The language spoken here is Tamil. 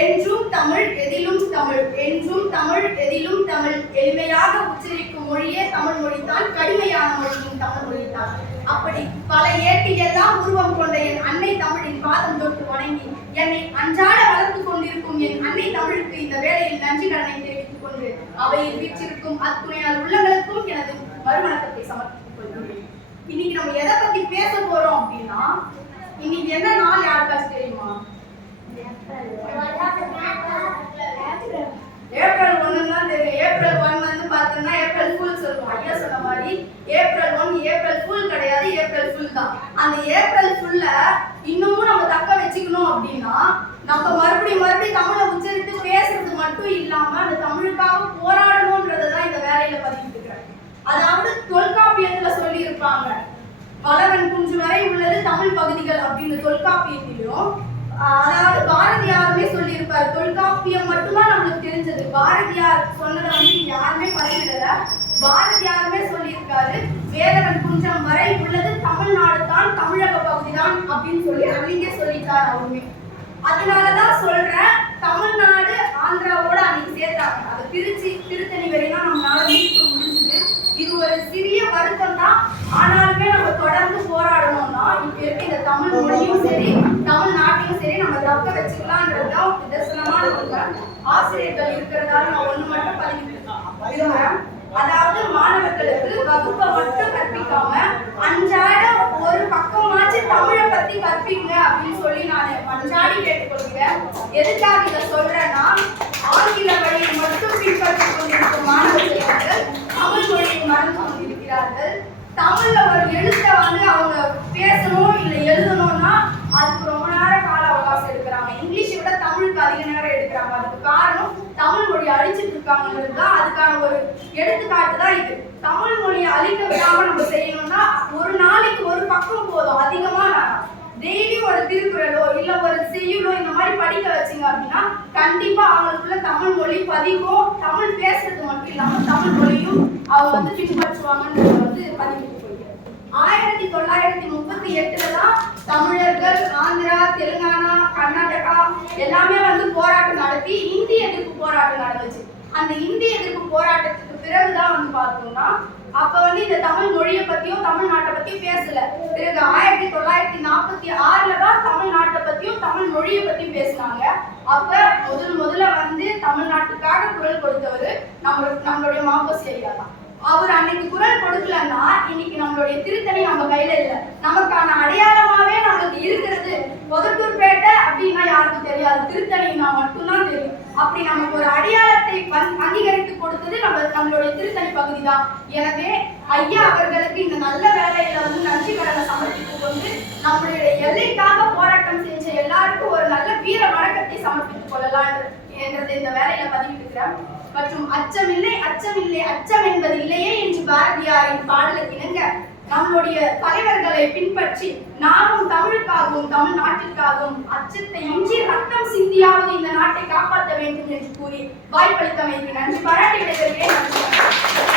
என்றும் தமிழ் எதிலும் தமிழ், என்றும் தமிழ் எதிலும் தமிழ், எளிமையாக உச்சரிக்கும் மொழியே தமிழ் மொழிதான், கடுமையான மொழியும் தமிழ் மொழிதான். அப்படி பல ஏட்டிலெல்லாம் உருவம் கொண்ட என் அன்னை தமிழின் பாதம் தொட்டு வணங்கி என்னை அன்றாட வளர்த்து கொண்டிருக்கும் என் அன்னை தமிழுக்கு இந்த வேளையில் நன்றி கடனை தெரிவித்துக் கொண்டு அவையில் வீற்றிருக்கும் அத்துணையார் உள்ளங்களுக்கும் எனது மறுவணக்கத்தை சமர்ப்பித்துக் கொள்கிறேன். இன்னைக்கு நம்ம எதை பத்தி பேச போறோம் அப்படின்னா, இன்னைக்கு என்ன நாள் யாருக்காச்சும் தெரியுமா? ஏப்ரல் 1 தான் தெரியும். ஏப்ரல் 1 வந்து பார்த்தோம்னா ஏப்ரல் ஃபுல் சொல்லுவோம். ஐயா சொன்ன மாதிரி ஏப்ரல் 1 ஏப்ரல் ஃபுல் கிடையாது, ஏப்ரல் ஃபுல் தான். அந்த ஏப்ரல் ஃபுல்ல இன்னமும் நம்ம தக்க வச்சுக்கணும் அப்படின்னா நம்ம மறுபடியும் தமிழை உச்சரித்து பேசுறது மட்டும் இல்லாம அந்த தமிழுக்காக போராடணும்ன்றதை தான் இந்த வேலையில பதிவிட்டு இருக்கிறேன். அதாவது தொல்காப்பியத்துல சொல்லி இருப்பாங்க, வளவன் குன்று வரை உள்ளது தமிழ் பகுதிகள் அப்படின்னு தொல்காப்பியத்திலும். அதாவது பாரதியாருமே சொல்லியிருப்பார், தொல்காப்பியம் மட்டும்தான் நம்மளுக்கு தெரிஞ்சது. பாரதியார் சொன்னதை வந்து யாருமே பதிவிடல. பாரதியாருமே சொல்லியிருக்காரு, வேலவன் குன்றம் வரை உள்ளது தமிழ்நாடு தான், தமிழக பகுதி தான் அப்படின்னு சொல்லி அன்னைக்கே சொல்லிட்டார் அவருமே. அதனாலதான் சொல்றேன், தமிழ்நாடு ஆந்திராவோட அன்னைக்கு சேர்த்தாங்க. அதை பிரிச்சு திருத்தணி வரைதான் நம்மளால மீட்க முடிஞ்சது. இது ஒரு சிறிய வருத்தம் தான். ஆனாலுமே நம்ம தொடர்ந்து போராடணும்னா இப்ப இருக்க இந்த தமிழ் மொழியும் சரி தமிழ்நாட்டையும் சரி நம்ம தக்க வச்சுக்கலாம்ன்றதுதான் நிதர்சனமான ஒன்று. ஆசிரியர்கள் இருக்கிறதால நான் ஒண்ணு மட்டும் பதிவிடுறேன். அதாவது மாணவர்களுக்கு வகுப்பை மட்டும் கற்பிக்காம அன்றாட ஒரு பக்கமாச்சு தமிழை பத்தி கற்பிங்க அப்படின்னு சொல்லி நான் அன்றாடி கேட்டுக்கொள்கிறேன். எதுக்காக இதை சொல்றேன்னா, ஆங்கில வழியை மட்டும் பின்பற்றிக் கொண்டிருக்கும் மாணவர்கள் தமிழ் மொழியை மறந்து கொண்டிருக்கிறார்கள். தமிழ்ல ஒரு எழுத்தை வந்து அவங்க பேசணும் இல்லை எழுதணும்னா அதுக்கு ரொம்ப நேரம் கால அவகாசம் எடுக்கிறாங்க. இங்கிலீஷை விட தமிழுக்கு அதிக நேரம் எடுக்கிறாங்க. அதுக்கு காரணம் தமிழ் மொழியை அழிச்சிட்டு இருக்காங்கிறது தான். அதுக்கான ஒரு எடுத்துக்காட்டு தான் இது. தமிழ் மொழியை அழிக்க விடாம நம்ம செய்யணும்னா ஒரு நாளைக்கு ஒரு பக்கம் போதும். அதிகமா டெய்லி ஒரு திருக்குறளோ இல்ல ஒரு செய்யுளோ இந்த மாதிரி படிக்க வச்சிங்க அப்படின்னா கண்டிப்பா அவங்களுக்குள்ள தமிழ் மொழி பதிவும், தமிழ் பேசுறது மட்டும் இல்லாம தமிழ் மொழியும் அவங்க வந்து பின்பற்றுவாங்கன்றது வந்து பதிவிட்டு போயிருக்கு. 1938 தான் தமிழர்கள் ஆந்திரா, தெலுங்கானா, கர்நாடகா எல்லாமே வந்து போராட்டம் நடத்தி இந்திய எதிர்ப்பு போராட்டம் நடந்துச்சு. அந்த இந்திய எதிர்ப்பு போராட்டத்துக்கு பிறகுதான் வந்து பார்த்தோம்னா அப்ப வந்து இந்த தமிழ் மொழியை பத்தியும் தமிழ்நாட்டை பத்தியும் பேசல. பிறகு 1946 தான் தமிழ்நாட்டை பத்தியும் தமிழ் மொழியை பத்தியும் பேசினாங்க. அப்ப முதல்ல வந்து தமிழ்நாட்டுக்காக குரல் கொடுத்தவர் நம்மளுடைய மாப்போசி ஐயா தான். அவர் அன்னைக்கு குரல் கொடுக்கலன்னா இன்னைக்கு நம்மளுடைய திருத்தணி நம்ம கையில இல்லை. நமக்கான அடையாளமாவே நமக்கு இருக்கிறது பொதட்டூர்பேட்டை அப்படின்னா யாருக்கும் தெரியாது, திருத்தணினா மட்டும்தான் தெரியும். அப்படி நமக்கு ஒரு அடையாளத்தை அங்கீகரித்து கொடுத்தது நம்மளுடைய திருத்தணி பகுதி தான். எனவே ஐயா அவர்களுக்கு இந்த நல்ல வேலையில வந்து நன்றி கடனை சமர்ப்பித்துக் கொண்டு நம்மளுடைய எல்லைக்காக போராட்டம் செஞ்ச எல்லாருக்கும் ஒரு நல்ல வீர வணக்கத்தை சமர்ப்பித்துக் கொள்ளலாம் என்றது இந்த வேலையில பதிவிட்டுக்கிறேன். மற்றும் அச்சமில்லை அச்சமில்லை அச்சம் என்பது இல்லையே என்று பாரதியாரின் பாடலுக்கு இணங்க நம்மளுடைய தலைவர்களை பின்பற்றி நாமும் தமிழுக்காகவும் தமிழ்நாட்டிற்காகவும் அச்சத்தை இன்றி ரத்தம் சிந்தியாவது இந்த நாட்டை காப்பாற்ற வேண்டும் என்று கூறி வாய்ப்பளித்தமைக்கு நன்றி பாராட்டி விடைபெறுகிறேன்.